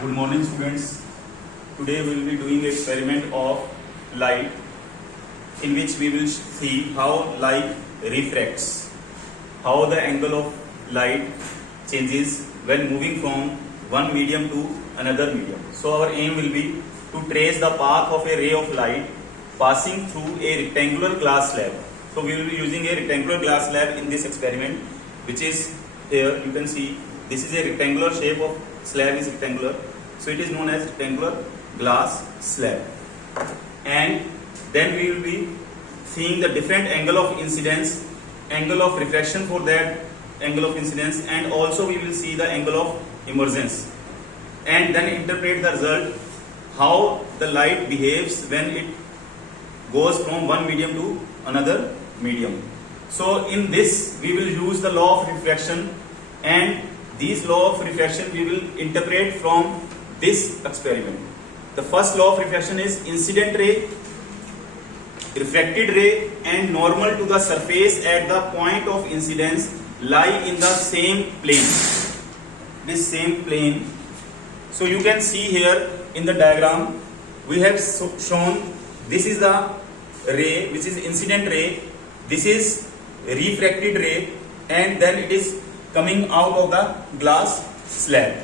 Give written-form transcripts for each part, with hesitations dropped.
Good morning, students. Today we will be doing an experiment of light in which we will see how light refracts, how the angle of light changes when moving from one medium to another medium. So our aim will be to trace the path of a ray of light passing through a rectangular glass slab. So we will be using a rectangular glass slab in this experiment, which is here. You can see this is a rectangular shape of slab is rectangular. So it is known as rectangular glass slab. And then we will be seeing the different angle of incidence, angle of refraction for that angle of incidence, and also we will see the angle of emergence, and then interpret the result, how the light behaves when it goes from one medium to another medium. So in this we will use the law of refraction, and these law of refraction we will interpret from this experiment. The first law of refraction is incident ray, refracted ray and normal to the surface at the point of incidence lie in the same plane. This same plane. So you can see here in the diagram we have shown this is the ray which is incident ray, this is refracted ray, and then it is coming out of the glass slab,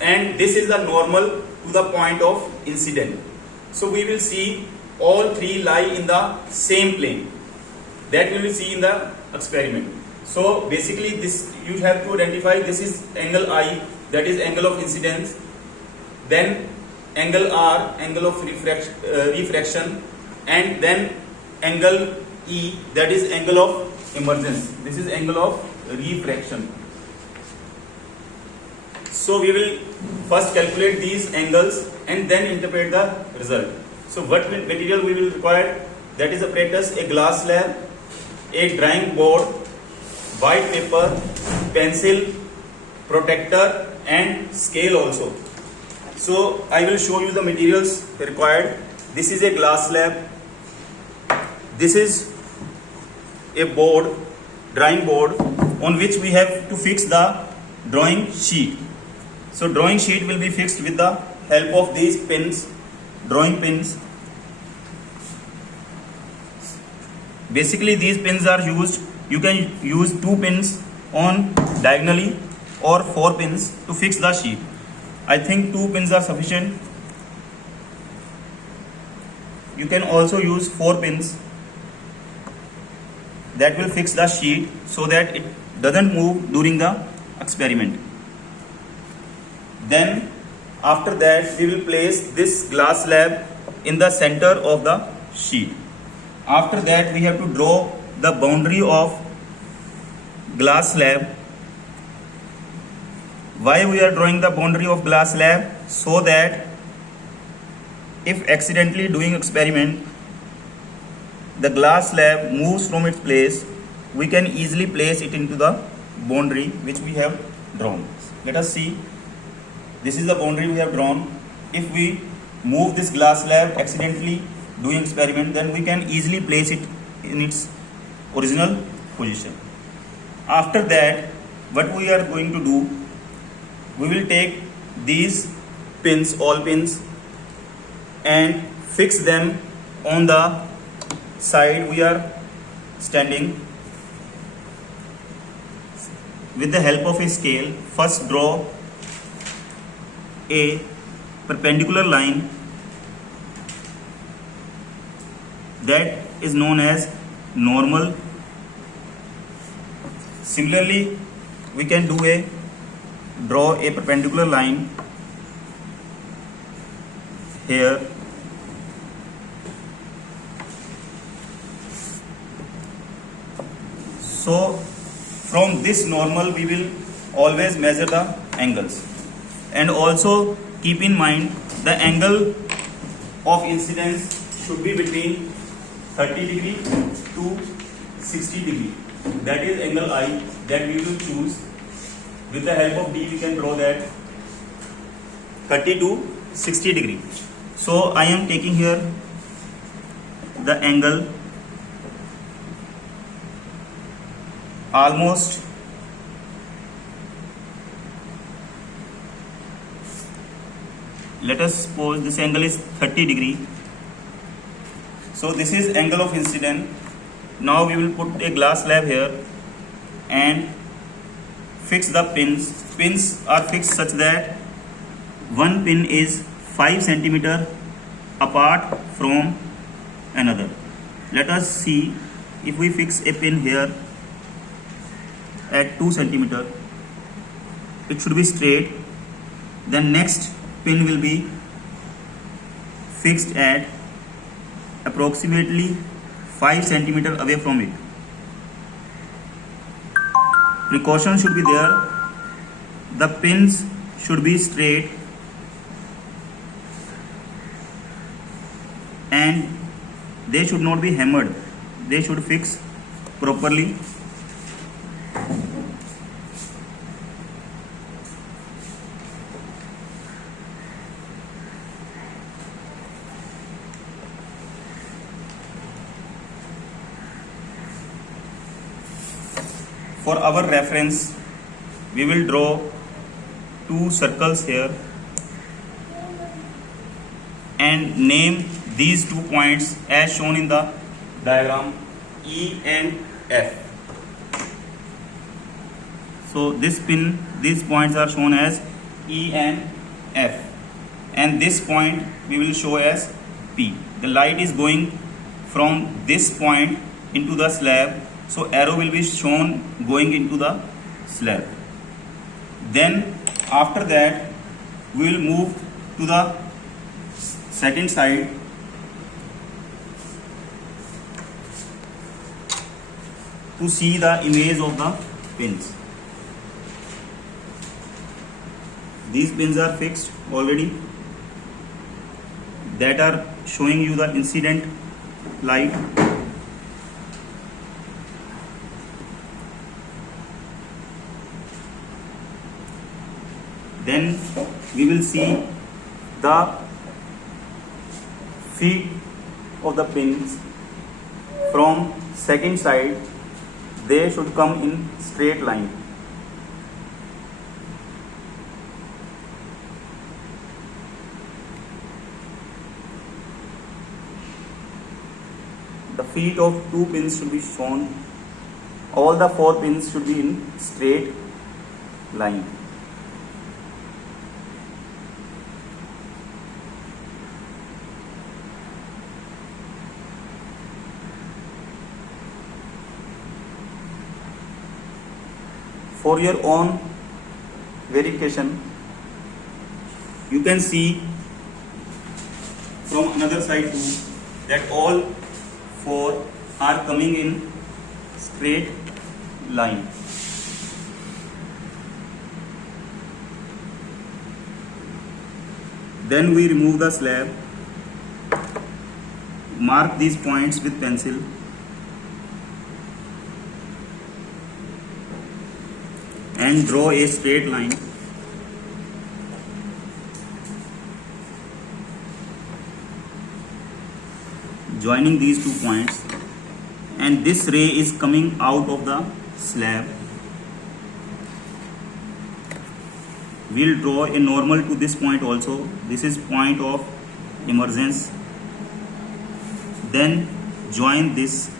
and this is the normal to the point of incident. So we will see all three lie in the same plane. That we will see in the experiment. So basically this you have to identify, this is angle I, that is angle of incidence, then angle R, angle of refraction, and then angle E, that is angle of emergence. This is angle of refraction. So we will first calculate these angles and then interpret the result. So what material we will require? That is apparatus, a glass slab, a drawing board, white paper, pencil, protector and scale also. So I will show you the materials required. This is a glass slab. This is a board, drawing board, on which we have to fix the drawing sheet. So drawing sheet will be fixed with the help of these pins, drawing pins. Basically these pins are used, you can use 2 pins on diagonally or 4 pins to fix the sheet. I think 2 pins are sufficient. You can also use 4 pins. That will fix the sheet so that it doesn't move during the experiment. Then after that we will place this glass slab in the center of the sheet. After that we have to draw the boundary of glass slab. Why we are drawing the boundary of glass slab? So that if accidentally doing experiment the glass slab moves from its place, we can easily place it into the boundary which we have drawn. Let us see. This is the boundary we have drawn. If we move this glass slab accidentally doing experiment, then we can easily place it in its original position. After that, what we are going to do, we will take these pins, all pins, and fix them on the side we are standing. With the help of a scale, first draw a perpendicular line that is known as normal. Similarly, we can draw a perpendicular line here. So from this normal we will always measure the angles, and also keep in mind the angle of incidence should be between 30 degree to 60 degree. That is angle I that we will choose. With the help of D we can draw that 30 to 60 degree. So I am taking here the angle almost let us suppose this angle is 30 degree. So this is angle of incident. Now we will put a glass slab here and fix the pins. Pins are fixed such that one pin is 5 centimeter apart from another. Let us see, if we fix a pin here at 2 centimeter, it should be straight. Then next pin will be fixed at approximately 5 centimeter away from it. Precaution should be there. The pins should be straight and they should not be hammered. They should fix properly. For our reference, we will draw 2 circles here and name these 2 points as shown in the diagram, E and F. So these points are shown as E and F, and this point we will show as P. The light is going from this point into the slab, so arrow will be shown going into the slab. Then after that we will move to the second side to see the image of the pins. These pins are fixed already, that are showing you the incident light. Then we will see the feet of the pins from second side. They should come in straight line. The feet of 2 pins should be shown. All the 4 pins should be in straight line. For your own verification, you can see from another side too that all 4 are coming in straight line. Then we remove the slab, mark these points with pencil, and draw a straight line. Joining these 2 points, and this ray is coming out of the slab. We'll draw a normal to this point also. This is point of emergence. Then join this.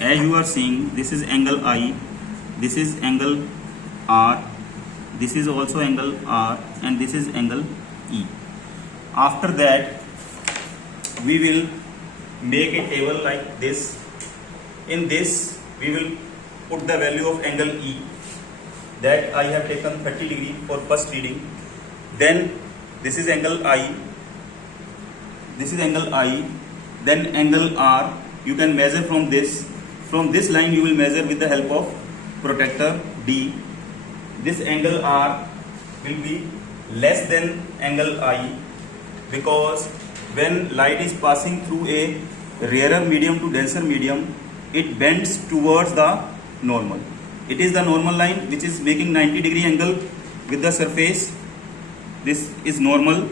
As you are seeing, this is angle I, this is angle R, this is also angle R, and this is angle E. After that, we will make a table like this. In this, we will put the value of angle E, that I have taken 30 degree for first reading. Then this is angle I, this is angle I, then angle R. You can measure from this. From this line you will measure with the help of protractor D. This angle R will be less than angle I, because when light is passing through a rarer medium to denser medium, it bends towards the normal. It is the normal line which is making 90 degree angle with the surface. This is normal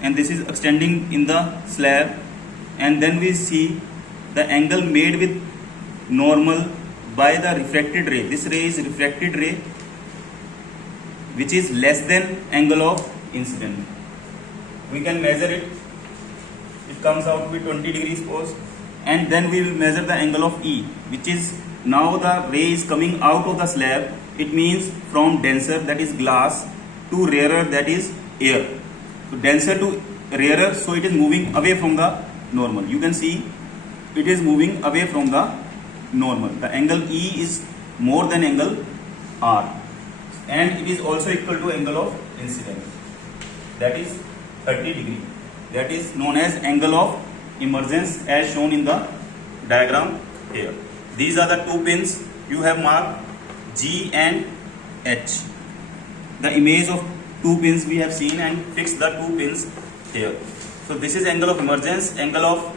and this is extending in the slab. and then we see the angle made with normal by the refracted ray. This ray is refracted ray which is less than angle of incident. We can measure it. It comes out to be 20 degrees cos, and then we will measure the angle of E, which is now the ray is coming out of the slab. It means from denser, that is glass, to rarer, that is air. So denser to rarer, so it is moving away from the normal. You can see it is moving away from the normal. The angle E is more than angle R, and it is also equal to angle of incidence, that is 30 degree. That is known as angle of emergence, as shown in the diagram here. These are the two pins you have marked, G and H. The image of two pins we have seen and fixed the two pins here. So this is angle of emergence, angle of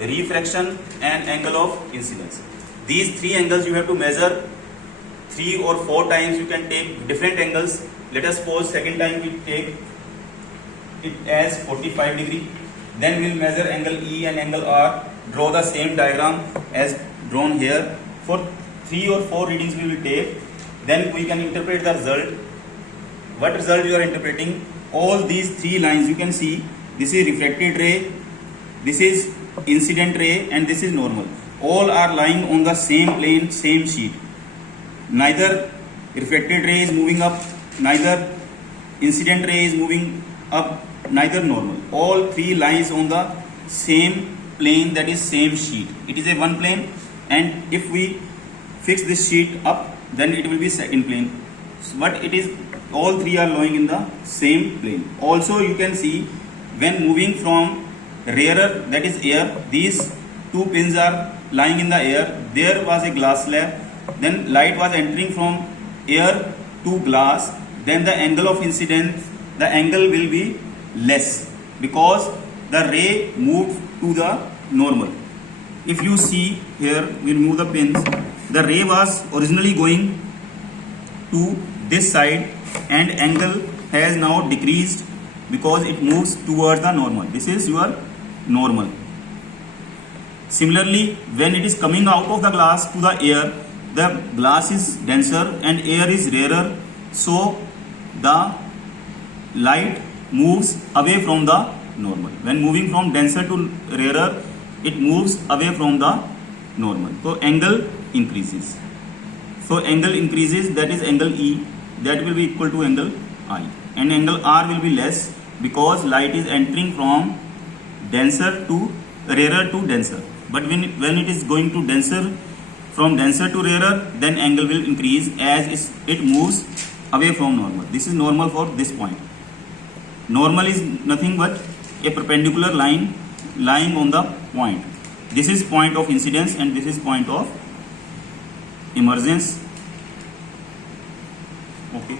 refraction, and angle of incidence. These three angles you have to measure 3 or 4 times. You can take different angles. Let us suppose second time we take it as 45 degree. Then we will measure angle E and angle R. Draw the same diagram as drawn here. For 3 or 4 readings we will take. Then we can interpret the result. What result you are interpreting? All these 3 lines you can see. This is refracted ray, this is incident ray, and this is normal. All are lying on the same plane, same sheet. Neither refracted ray is moving up, neither incident ray is moving up, neither normal. All 3 lines on the same plane, that is same sheet. It is a one plane, and if we fix this sheet up, then it will be second plane. But it is all 3 are lying in the same plane. Also you can see when moving from rarer, that is air, these 2 pins are lying in the air. There was a glass slab, then light was entering from air to glass, then the angle of incidence, the angle will be less because the ray moved to the normal. If you see here, we will move the pins. The ray was originally going to this side, and angle has now decreased because it moves towards the normal. This is your normal. Similarly, when it is coming out of the glass to the air, the glass is denser and air is rarer, so the light moves away from the normal. When moving from denser to rarer, it moves away from the normal. So angle increases. So angle increases, that is angle E, that will be equal to angle I, and angle R will be less because light is entering from denser to rarer to denser. But when it is going to denser, from denser to rarer, then angle will increase as it moves away from normal. This is normal for this point. Normal is nothing but a perpendicular line lying on the point. This is point of incidence and this is point of emergence. Okay.